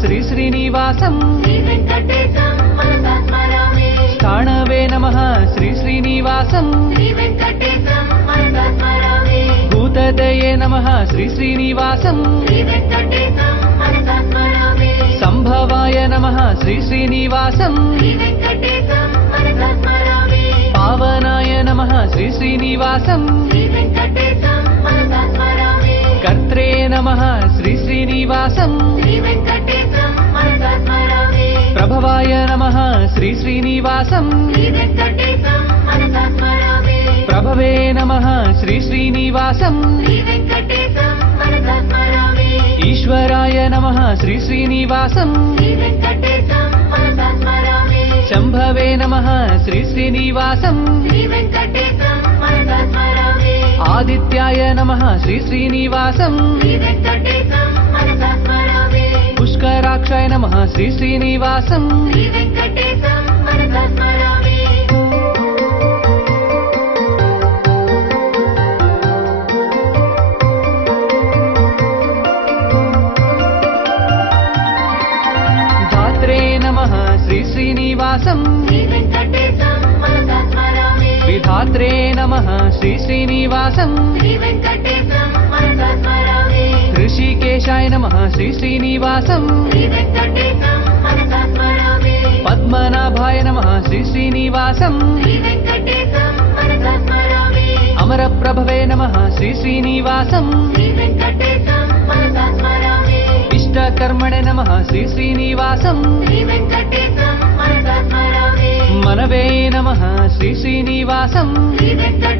శ్రీ శ్రీనివాసం శ్రీ వెంకటేశం మనసా స్మరామి. స్థాణవే నమః శ్రీ శ్రీనివాసం శ్రీ వెంకటేశం మనసా స్మరామి. భూతదయే నమః శ్రీ శ్రీనివాసం శ్రీ వెంకటేశం మనసా స్మరామి. సంభవాయ నమః శ్రీ శ్రీనివాసం శ్రీ వెంకటేశం మనసా స్మరామి. పావనాయ నమః శ్రీ శ్రీనివాసం శ్రీ వెంకటేశం మనసా స్మరామి. కర్త్రే నమః శ్రీ శ్రీనివాసం శ్రీ వెంకటేశం మనసా స్మరామి. ప్రభవాయ నమః శ్రీ శ్రీనివాసం శ్రీ వెంకటేశం మనసా స్మరామి. ప్రభవే నమః శ్రీ శ్రీనివాసం శ్రీ వెంకటేశం మనసా స్మరామి. ఈశ్వరాయ నమః శ్రీ శ్రీనివాసం శ్రీ వెంకటేశం మనసా స్మరామి. శంభవే నమః శ్రీ శ్రీనివాసం శ్రీ వెంకటేశం మనసా స్మరామి. ఆదిత్యాయ నమః శ్రీ శ్రీనివాసం శ్రీ వెంకటేశం మనసా స్మరామి. పుష్కరాక్షాయ నమః శ్రీ శ్రీనివాసం శ్రీ వెంకటేశం మనసా స్మరామి. ధాత్రే నమః శ్రీ శ్రీనివాసం శ్రీ వెంకటేశం మనసా స్మరామి. విధాత్రే నమః శ్రీ శ్రీనివాసం శ్రీ వెంకటేశం మనసా స్మరామి. ఋషికేశాయ నమః శ్రీ శ్రీనివాసం శ్రీ వెంకటేశం మనసా స్మరామి. పద్మనాభాయ నమః శ్రీ శ్రీనివాసం శ్రీ వెంకటేశం మనసా స్మరామి. అమరప్రభవే నమః శ్రీ శ్రీనివాసం శ్రీ వెంకటేశం మనసా స్మరామి. ఇష్టకర్మణే నమః శ్రీ శ్రీనివాసం శ్రీ వెంకటేశం మనసా స్మరామి. మనవే నమః శ్రీ శ్రీనివాసం శ్రీ వెంకటేశం